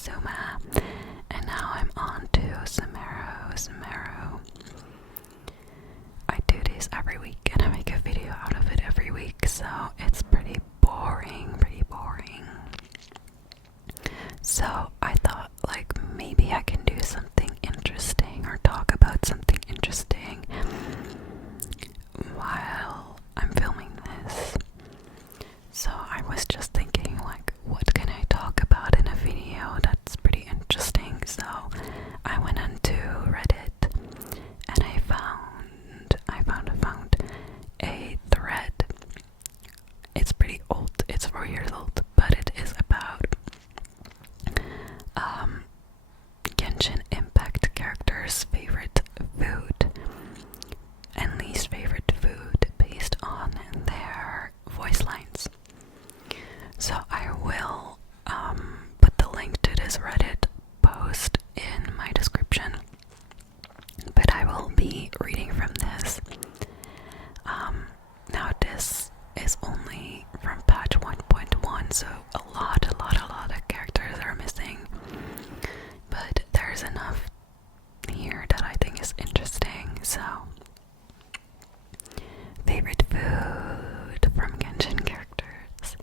Inazuma, and now I'm on to Sumeru. I do this every week and I make a video out of it every week, so it's pretty boring. So I thought like maybe I can do something interesting or talk about something interesting while I'm filming this. So I was just thinking like, what can I talk about in a video that's pretty interesting? So I went onto Reddit and I found a thread. It's pretty old, it's 4 years old, but it is about Genshin Impact characters' favorite food and least favorite food based on their voice lines. So I will put the link to this Reddit post in my description, but I will be reading from this. Now this is only from patch 1.1, so a lot of characters are missing, but there's enough here that I think is interesting. So, favorite food from Genshin characters.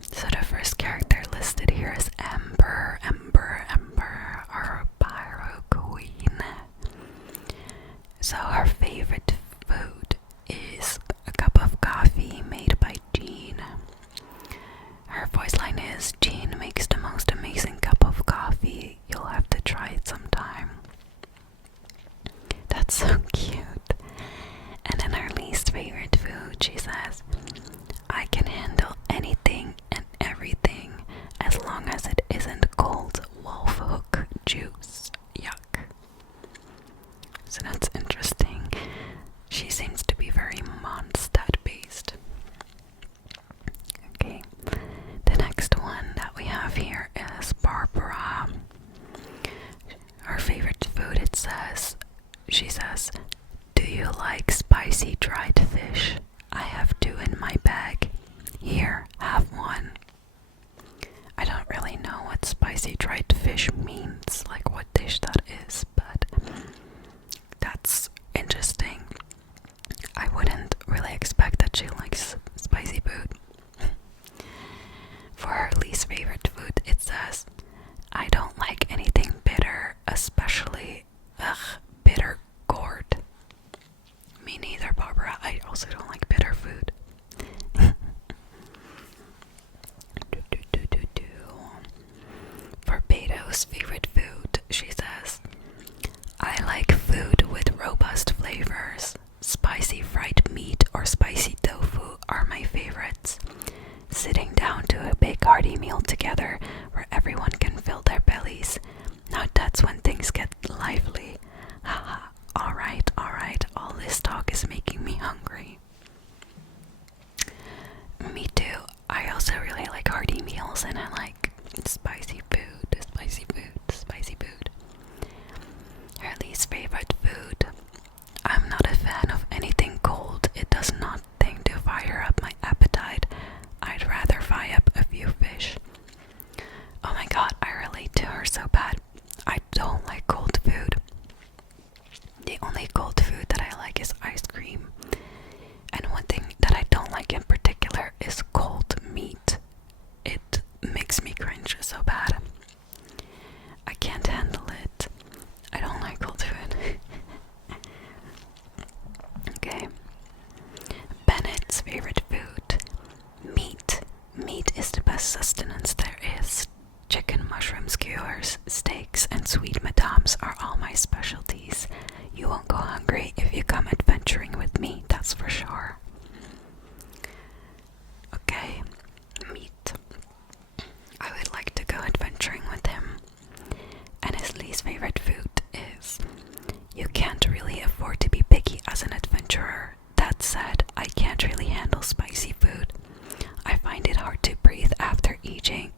So the first character listed here is Ember, our pyro queen. So her favorite food is a cup of coffee made by Jean. Her voice line is, Jean makes the most amazing cup of coffee. You'll have to try it sometime. That's so cute. And then her least favorite food, she says, I can handle anything and everything as long as it isn't cold wolf hook juice. Yuck. So that's interesting. She seems to be very Mondstadt based. Okay, the next one that we have here is Barbara. Her favorite food, she says, do you like spicy dried fish? I have 2 in my bag. Here, have one. I don't really know what spicy dried fish means, like what dish that is, but that's interesting. I wouldn't really expect that she likes spicy food. For her least favorite food, it says, I don't like anything bitter, especially, bitter gourd. Me neither, Barbara. I also don't like bitter food. For Beto's favorite food, she says, I like food with robust flavors. Spicy fried meat or spicy tofu are my favorites. Sitting down to a big hearty meal together where everyone can fill their bellies. Now that's when things get lively. Haha, alright, all this talk is making me hungry. Me too. I also really like hearty meals and I like spicy food. Her least favorite food. I'm not a fan of anything cold. It does nothing to fire up my appetite. I'd rather fry up a few fish. Oh my god, I relate to her so bad. I don't like cold food. The only cold food that I like is ice cream. And one thing that I don't like in particular is cold meat. It makes me cringe so bad. I can't handle it. I don't like cold food. Okay. Bennett's favorite food. Meat. Meat is the best sustenance there is. Chicken, mushroom skewers, steaks, and sweet madams are all my specialties. You won't go hungry if you come adventuring with me, that's for sure. Okay, meat. I would like to go adventuring with him. And his least favorite food is, you can't really afford to be picky as an adventurer. That said, I can't really handle spicy food. I find it hard to breathe after eating.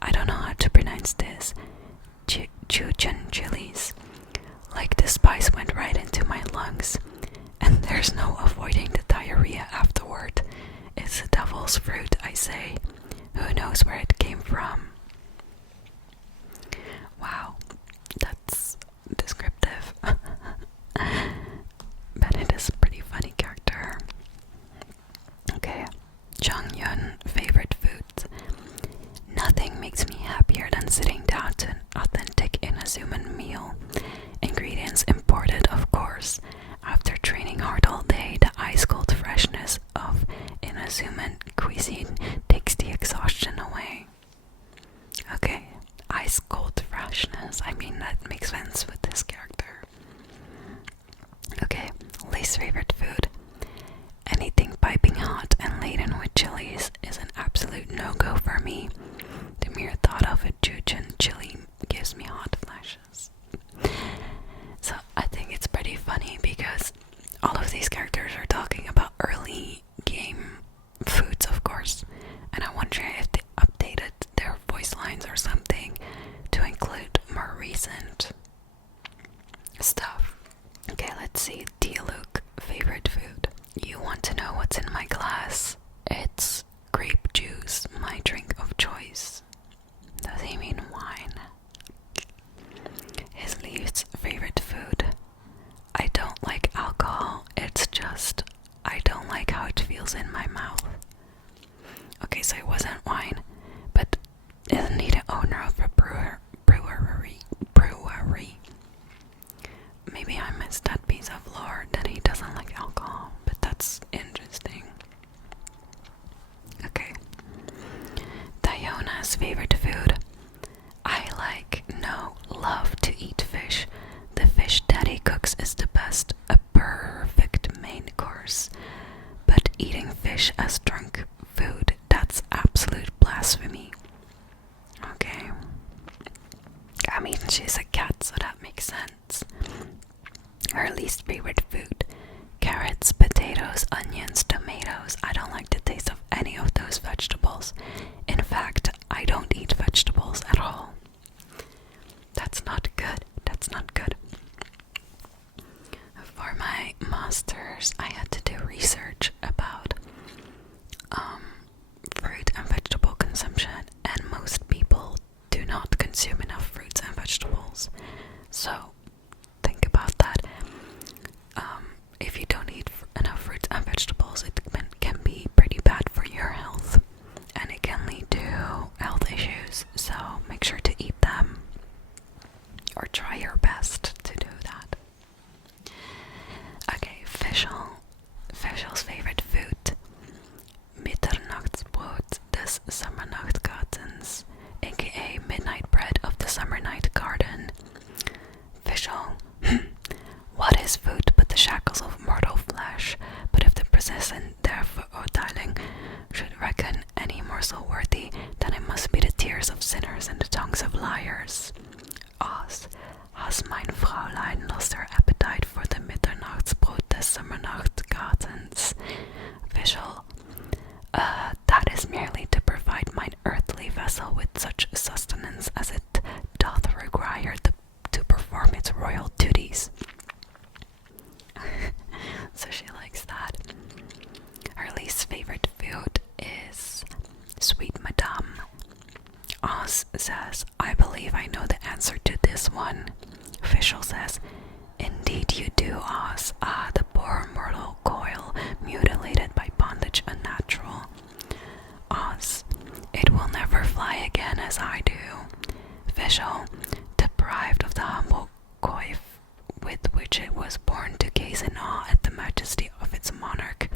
I don't know how to pronounce this. Chuchan chilies. Like the spice went right into my lungs. And there's no avoiding the diarrhea afterward. It's a devil's fruit, I say. Who knows where it came from? Wow, that's descriptive. But it is a pretty funny character. Okay, Jung-Yun, favorite foods. Nothing makes me happier than sitting down to an authentic Inazuman meal. Ingredients imported, of course. After training hard all day, the ice-cold freshness of Inazuman cuisine takes the exhaustion away. Okay, ice-cold freshness. I mean, that makes sense with this character. Okay, least favorite food. Anything piping hot and laden with chilies is an absolute no-go for me. The mere thought of a Jujun chili gives me hot flashes. So I think it's pretty funny because all of these characters are talking about early game foods, of course, and I wonder if they updated their voice lines or something to include more recent stuff. Okay, let's see. Luke, favorite food. You want to know what's in my glass? It's grape juice, my drink of choice. Does he mean wine? His least favorite food. I don't like alcohol, it's just I don't like how it feels in my mouth. Okay, so it wasn't wine, but isn't he the owner of a brewery? Maybe I missed that piece of lore that he doesn't like alcohol, but that's interesting. Okay. Diona's favorite food. Love to eat fish. The fish Daddy cooks is the best, a perfect main course. But eating fish as drunk food, that's absolute blasphemy. Okay. I mean, she's a cat, so that makes sense. Her least favorite food. Carrots, potatoes, onions, tomatoes. I don't like the taste of any of those vegetables. In fact, I don't eat vegetables at all. That's not good. That's not good. For my masters, I had to do research about fruit and vegetable consumption, and most people do not consume enough fruits and vegetables. So think about that. If you don't eat enough fruits and vegetables, it can be pretty bad for your health, and it can lead to health issues. So make sure to eat them, or try your best to do that. Okay, Fischl's favorite food. Mitternachtsbrot des Sommernachtgartens, aka midnight bread of the summer night garden. Fischl. What is food but the shackles of mortal flesh? But if the precision therefore urteiling should reckon any morsel worthy, then it must be the tears of sinners and the tongues of liars. Has mein Fraulein lost her appetite for the Mitternachtsbrot des Sommernachtgartens? Fischl. That is merely to provide mine earthly vessel with such sustenance as it doth require to perform its royal duties. So she likes that. Her least favorite food is sweet madame. Oz says, I believe I know the answer to this one. Fischl says, indeed you do, Oz. Ah, the poor mortal coil, mutilated by bondage unnatural. Oz, it will never fly again as I do. Fischl, deprived of the humble coif with which it was born to gaze in awe at the majesty of its monarch.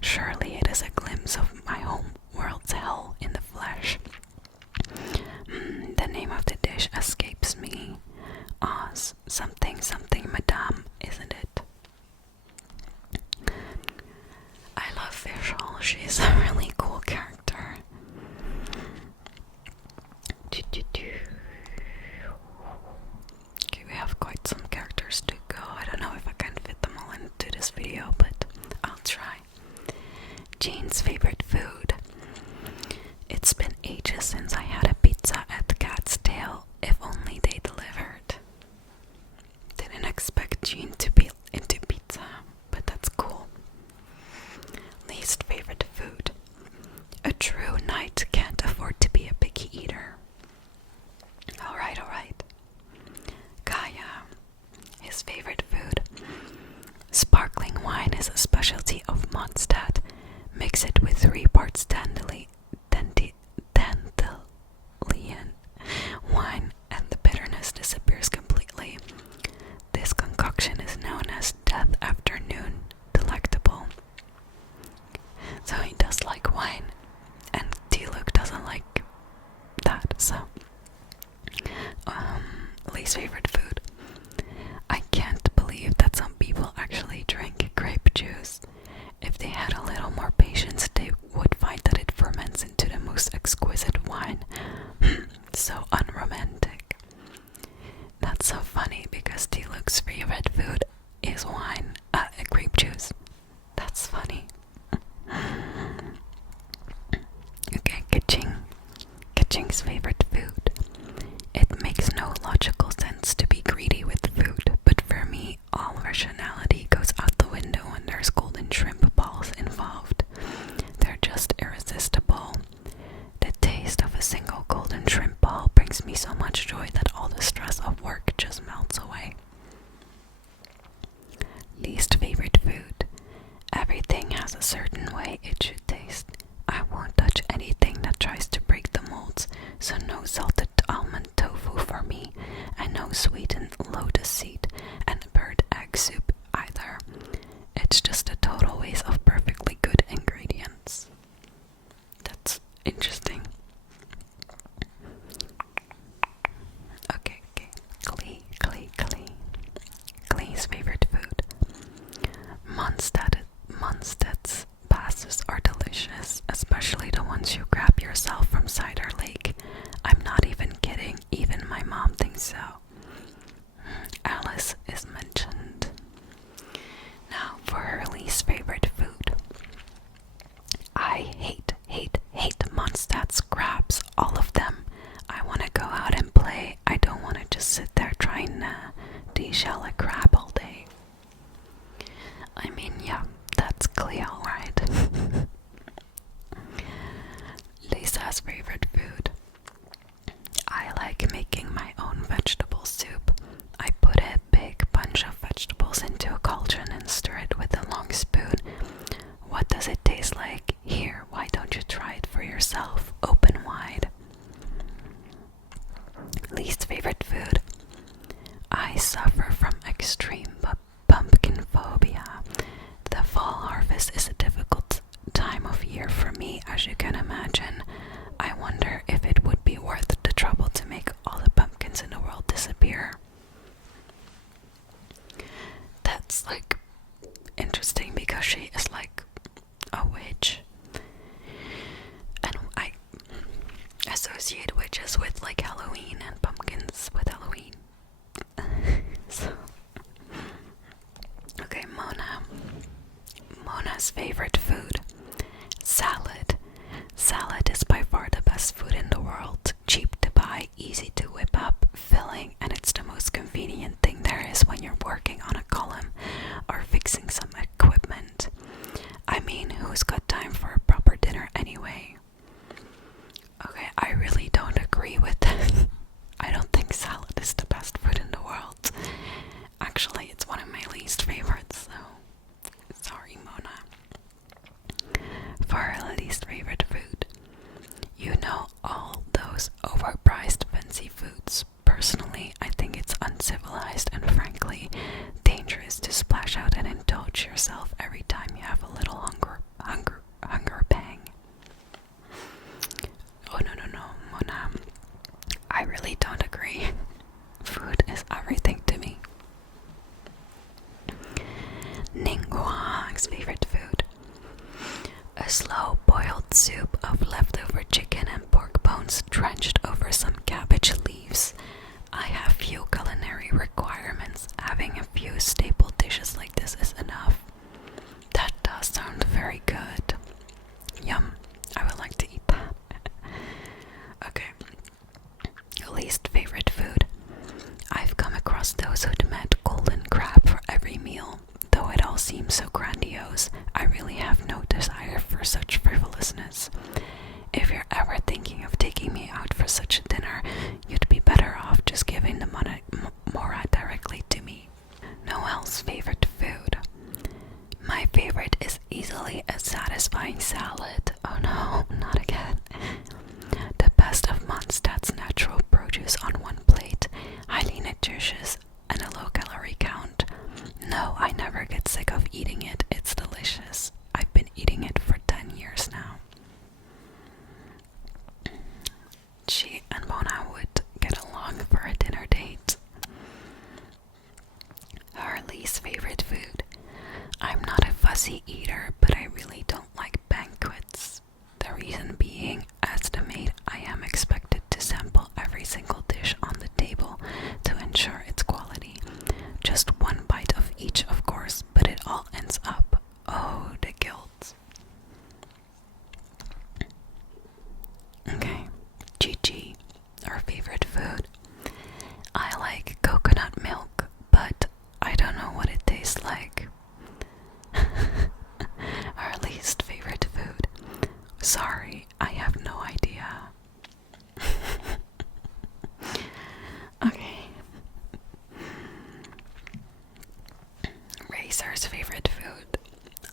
Surely it is a glimpse of my home world's hell in the flesh. The name of the dish escapes me. Oz, something madame, isn't it? I love Fischl. She's a really cool character. Okay, we have quite some characters to go. I don't know if I can fit them all into this video, but I'll try. Jane's favorite food. It's been ages since I had a pizza at Cat's Tail. If only they delivered. Didn't expect Jean to be into pizza, but that's cool. Least favorite food. A true knight can't afford to be a picky eater. Alright. Kitching's favorite food. It makes no logical sense to be greedy with food, but for me, all rationality goes out the window when there's golden shrimp balls involved. They're just irresistible. The taste of a single golden shrimp ball brings me so much joy that all the stress of work just melts away. Least favorite food. Everything has a certain way it should taste. I won't touch anything that tries to break the molds, so no salted almond tofu for me, and no sweetened lotus seed and bird egg soup either. It's just a total waste of perfectly good ingredients. That's interesting. Okay. Clee's favorite food. Mondstadt's pastas are delicious, especially the ones you grab yourself from Cider Lake. I'm not even kidding, even my mom thinks so. Alice is mentioned. Now for her least favorite food. I hate Mondstadt's crabs, all of them. I want to go out and play. I don't want to just sit there trying to de-shell a crab all day. I mean, yeah, that's clear, right? Lisa's favorite food. I like making my own vegetable soup. I put a big bunch of vegetables into a cauldron and stir it with a long spoon. What does it taste like? Here, why don't you try it for yourself? Open wide. Least favorite food. I suffer from extreme pumpkin phobia. The fall harvest is a difficult time of year for me, as you can imagine. I wonder if it would be worth the trouble to make all the pumpkins in the world disappear. That's like interesting because she is like a witch, and I associate witches with like Halloween and pumpkins with Halloween. So, okay, Mona's favorite food. Salad. Salad is by far the best food in the world. Cheap to buy, easy to whip up, filling, and it's the most convenient thing there is when you're working on a column or fixing some equipment. I mean, who's got time for a proper dinner anyway? Okay, I really don't agree with that. I don't think salad is the best food in the world. Actually, it's one of my least favorites, so sorry, Mona. For her least favorite food. You know, all those overpriced fancy foods. Personally, I think it's uncivilized and frankly dangerous to splash out and indulge yourself every time you have a little hunger pang. Oh no, Mona. I really don't agree. Food is everything to me. Ningguang's favorite food. A slow boiled soup of leftover chicken and pork bones drenched over some cabbage leaves. I have few culinary requirements. Having a few staple dishes like this is enough. That does sound very good. Yum. I would like to eat that. Okay. Least favorite food. I've come across those who demand golden crab for every meal. Though it all seems so grandiose, I really have no desire for such frivolousness. If you're ever thinking of taking me out for such a dinner, you'd be better off just giving the money more directly to me. Noelle's favorite food. My favorite is easily a satisfying salad. Oh no, not again. The best of Mondstadt's natural produce on one plate, highly nutritious and a low calorie count. No, I never get sick of eating it. It's delicious. I've been eating it for 10 years now. She and Mona would get along for a dinner date. Her least favorite food. I'm not a fussy eater, but I really don't like banquets. The reason being, as the maid, I am expected to sample every single dish on the table to ensure its quality. Just one bite of each, of course, but it all ends up. Oh, the guilt. Sorry, I have no idea. Okay. Razor's favorite food.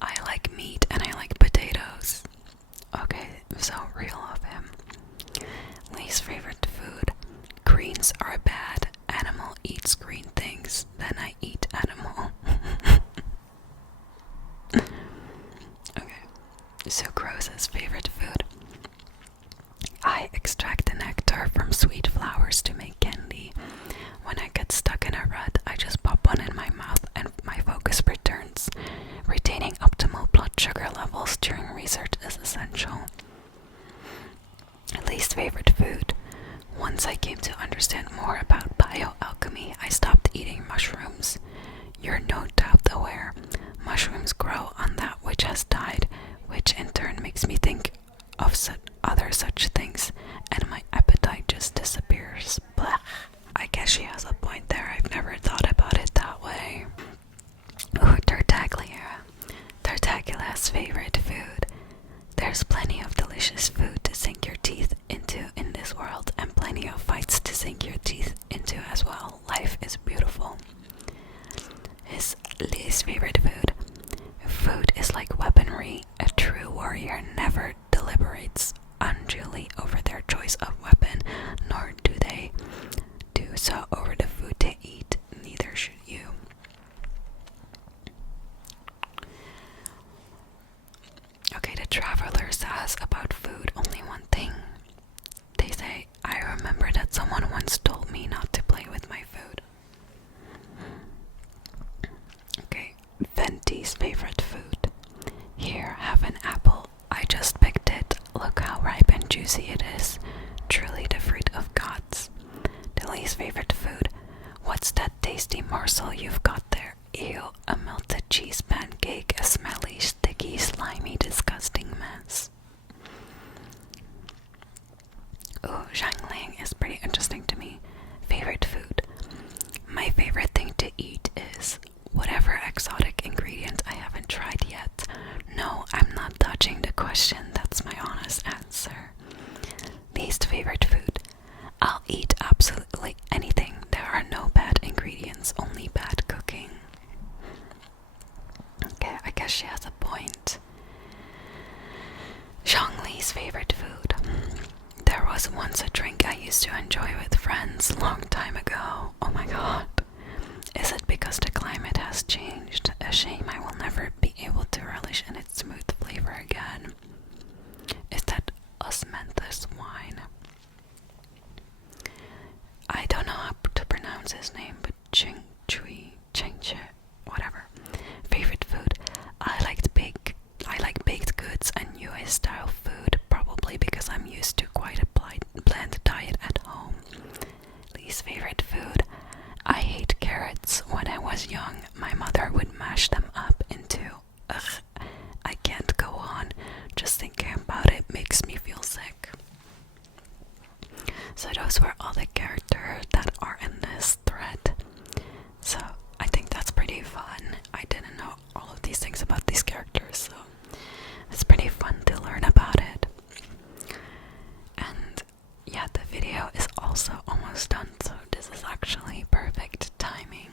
I like meat and I like potatoes. Okay, so real of him. Least favorite food. Greens are bad. Animal eats green things. Then I eat animal. Okay. Sucrose's favorite food. I extract the nectar from sweet flowers to make candy. When I get stuck in a rut, I just pop one in my mouth and my focus returns. Retaining optimal blood sugar levels during research is essential. Least favorite food. Once I came to understand more about bioalchemy, I stopped eating mushrooms. You're no doubt aware. Mushrooms grow on that which has died, which in turn makes me think of other such things, and my appetite just disappears. Blech. I guess she has a point there. I've never thought about it that way. Ooh, Tartaglia. Tartaglia's favorite food. There's plenty of delicious food to sink your teeth into in this world, and plenty of fights to sink your teeth into as well. Life is beautiful. His least favorite food. Food is like weaponry. A true warrior never deliberates unduly over their choice of weapon, nor do they do so over the food they eat. Neither should you. Okay, the traveler says about food only one thing. They say, I remember that someone once told me not to play with my food. Okay, Venti's favorite food. Here, have an apple. I just picked it. Look how ripe and juicy it is. Truly the fruit of gods. The least favorite food. What's that tasty morsel you've got there? Ew, a melted cheese pancake, a smelly, sticky, slimy, disgusting mess. Ooh, Zhangling is pretty interesting to me. Favorite food. My favorite thing to eat is whatever exotic ingredient I haven't tried yet. No, I'm not dodging the question, that's my honest answer. Least favorite food. I'll eat absolutely anything. There are no bad ingredients, only bad cooking. Okay, I guess she has a point. Zhongli's favorite food. There was once a drink I used to enjoy with friends long time ago. Oh my god. Is it because the climate has changed? A shame I will never be able to relish in its smooth flavor again. Is that osmanthus wine? I don't know how to pronounce his name, but Ching Chui, whatever. Favorite food. I like baked goods and US style food, probably because I'm used to quite a bland diet at home. Least favorite food. I hate carrots. When I was young, my mother would mash them up into. Ugh, I can't go on. Just thinking about it makes me feel sick. So those were all the characters that are in this thread. So I think that's pretty fun. I didn't know all of these things about these characters, so it's pretty fun to learn about it. And yeah, the video is also almost done, so this is actually perfect timing.